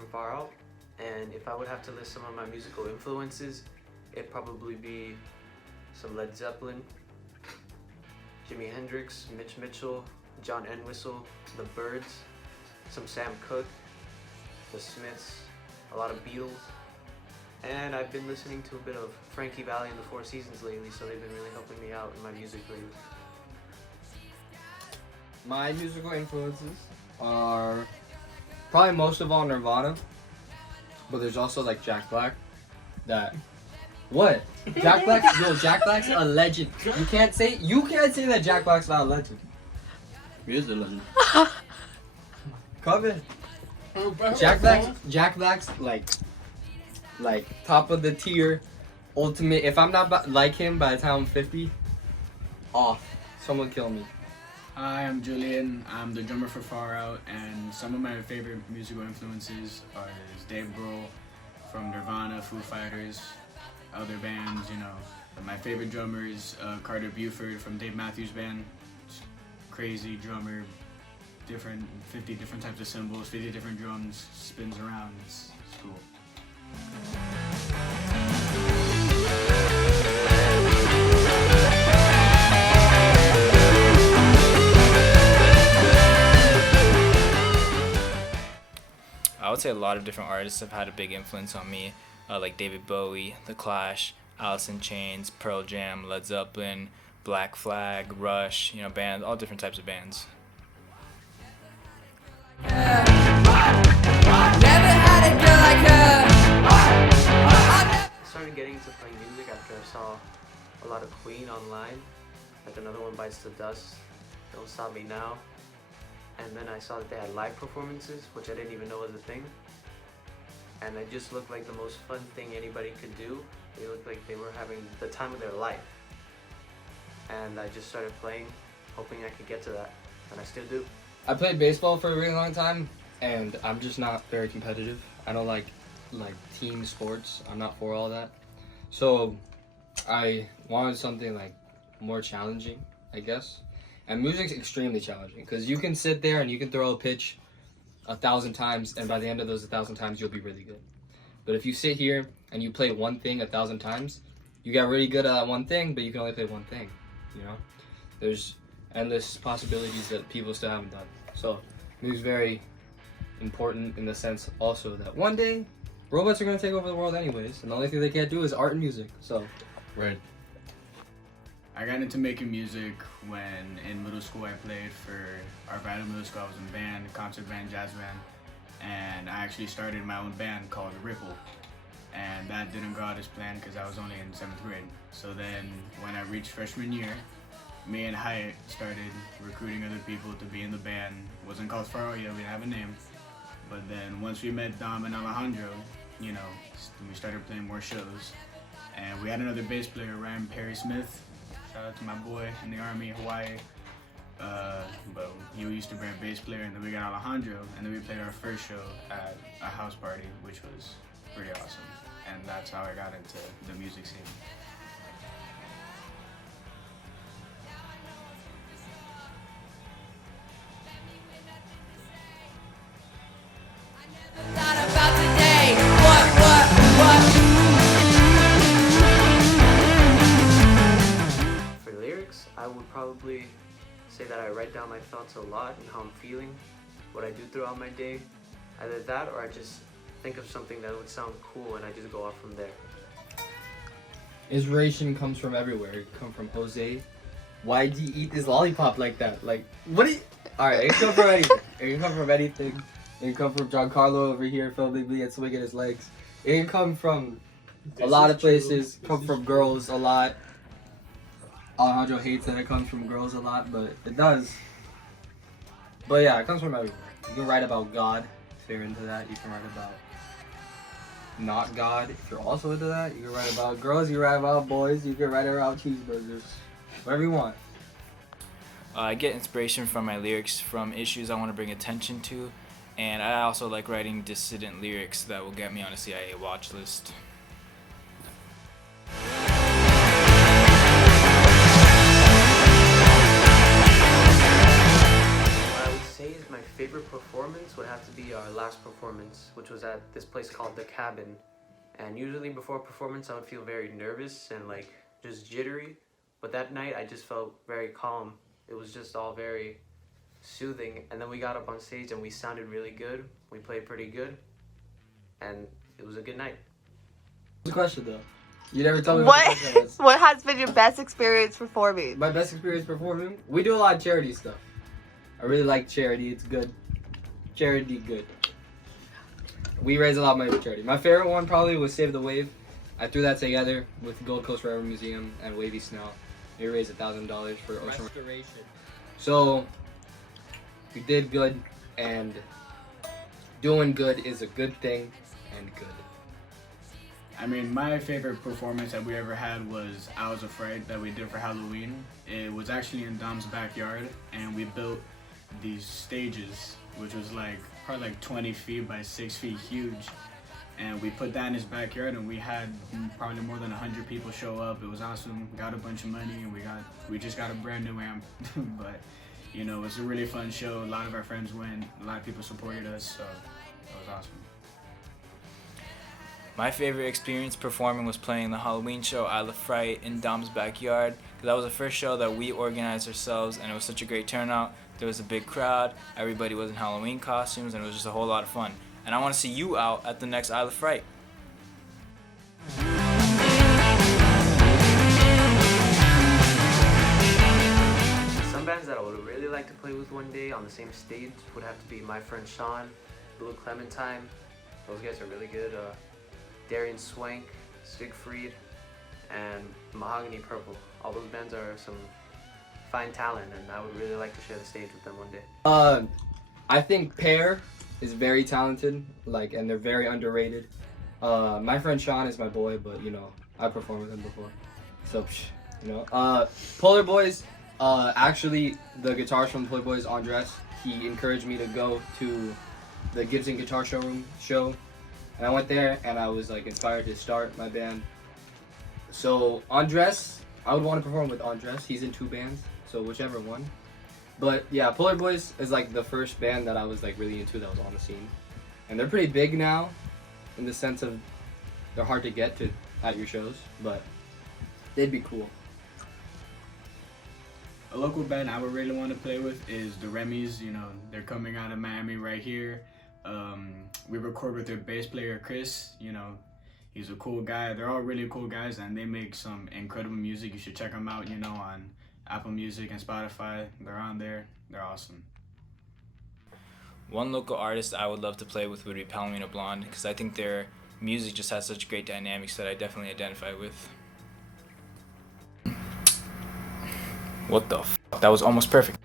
from FarOut, and if I would have to list some of my musical influences, it'd probably be some Led Zeppelin, Jimi Hendrix, Mitch Mitchell, John Entwistle, The Byrds, some Sam Cooke, The Smiths, a lot of Beatles, and I've been listening to a bit of Frankie Valli and the Four Seasons lately, so they've been really helping me out in my music lately. My musical influences are probably most of all Nirvana, but there's also like Jack Black. What? Jack Black? Yo, Jack Black's a legend. You can't say that Jack Black's not a legend. He is a legend. Come in. Jack Black's like top of the tier, ultimate. If I'm not like him by the time I'm 50, off. Someone kill me. Hi, I'm Julian. I'm the drummer for FarOut, and some of my favorite musical influences are Dave Grohl from Nirvana, Foo Fighters, other bands, you know. My favorite drummer is Carter Buford from Dave Matthews Band. Crazy drummer, 50 different types of cymbals, 50 different drums, spins around. It's cool. I would say a lot of different artists have had a big influence on me, like David Bowie, The Clash, Alice in Chains, Pearl Jam, Led Zeppelin, Black Flag, Rush, you know, bands, all different types of bands. I started getting into playing music after I saw a lot of Queen online, like Another One Bites the Dust, Don't Stop Me Now, and then I saw that they had live performances, which I didn't even know was a thing, and it just looked like the most fun thing anybody could do. They looked like they were having the time of their life, and I just started playing, hoping I could get to that, and I still do. I played baseball for a really long time, and I'm just not very competitive. I don't like team sports. I'm not for all that. So I wanted something like more challenging, I guess. And music's extremely challenging because you can sit there and you can throw a pitch 1,000 times, and by the end of those 1,000 times, you'll be really good. But if you sit here and you play one thing 1,000 times, you get really good at that one thing, but you can only play one thing. You know, there's endless possibilities that people still haven't done. So music's very important in the sense also that one day robots are going to take over the world anyways, and the only thing they can't do is art and music. So Right. I got into making music when in middle school I played for Arvada Middle School. I was in band, concert band, jazz band, and I actually started my own band called Ripple, and that didn't go out as planned because I was only in 7th grade. So then when I reached freshman year, me and Hyatt started recruiting other people to be in the band. It wasn't called FarOut yet, we didn't have a name, but then once we met Dom and Alejandro, you know, we started playing more shows, and we had another bass player, Ryan Perry Smith. Shout out to my boy in the Army, Hawaii. But he used to be a bass player, and then we got Alejandro, and then we played our first show at a house party, which was pretty awesome. And that's how I got into the music scene. For lyrics, I would probably say that I write down my thoughts a lot and how I'm feeling, what I do throughout my day. Either that or I just think of something that would sound cool and I just go off from there. inspiration comes from everywhere. It can come from Jose. Why'd you eat this lollipop like that? Like, what do you... Alright, it can come from anything. It can come from anything. It can come from Giancarlo over here filming and swinging his legs. It can come from a lot of places. Come from girls a lot. Alejandro hates that it comes from girls a lot, but it does. But yeah, it comes from everywhere. You can write about God if you're into that. You can write about not God if you're also into that. You can write about girls, you can write about boys, you can write about cheeseburgers. Whatever you want. I get inspiration from my lyrics from issues I want to bring attention to, and I also like writing dissident lyrics that will get me on a CIA watch list. What I would say is my favorite performance would have to be our last performance, which was at this place called The Cabin. And usually before a performance, I would feel very nervous and like just jittery. But that night, I just felt very calm. It was just all very soothing. And then we got up on stage and we sounded really good. We played pretty good. And it was a good night. What's the question though? You never told me what the question was. What has been your best experience performing? My best experience performing? We do a lot of charity stuff. I really like charity. It's good. Charity, good. We raise a lot of money for charity. My favorite one probably was Save the Wave. I threw that together with the Gold Coast Railroad Museum and Wavy Snow. We raised $1,000 for ocean restoration. So we did good, and doing good is a good thing, and good. I mean, my favorite performance that we ever had was Hours of Fright that we did for Halloween. It was actually in Dom's backyard, and we built these stages, which was like probably like 20 feet by 6 feet huge. And we put that in his backyard, and we had probably more than 100 people show up. It was awesome. Got a bunch of money, and we just got a brand new amp. But you know, it was a really fun show. A lot of our friends went. A lot of people supported us, so it was awesome. My favorite experience performing was playing the Halloween show Isle of Fright in Dom's backyard. That was the first show that we organized ourselves, and it was such a great turnout. There was a big crowd, everybody was in Halloween costumes, and it was just a whole lot of fun. And I want to see you out at the next Isle of Fright. Some bands that I would really like to play with one day on the same stage would have to be My Friend Sean, Blue Clementine. Those guys are really good. Darian Swank, Siegfried, and Mahogany Purple. All those bands are some fine talent, and I would really like to share the stage with them one day. I think Pear is very talented, like, and they're very underrated. My friend Sean is my boy, but you know, I performed with him before, so you know. Polar Boys, actually, the guitarist from Polar Boys, Andres, he encouraged me to go to the Gibson Guitar Showroom show, and I went there, and I was like inspired to start my band. So Andres, I would want to perform with Andres. He's in 2 bands, so whichever one. But yeah, Polar Boys is like the first band that I was like really into that was on the scene, and they're pretty big now, in the sense of they're hard to get to at your shows, but they'd be cool. A local band I would really want to play with is the Remy's. You know, they're coming out of Miami right here. We record with their bass player Chris. You know, he's a cool guy. They're all really cool guys, and they make some incredible music. You should check them out, you know, on Apple Music and Spotify. They're on there. They're awesome. One local artist I would love to play with would be Palomino Blonde, because I think their music just has such great dynamics that I definitely identify with. What the f***? That was almost perfect.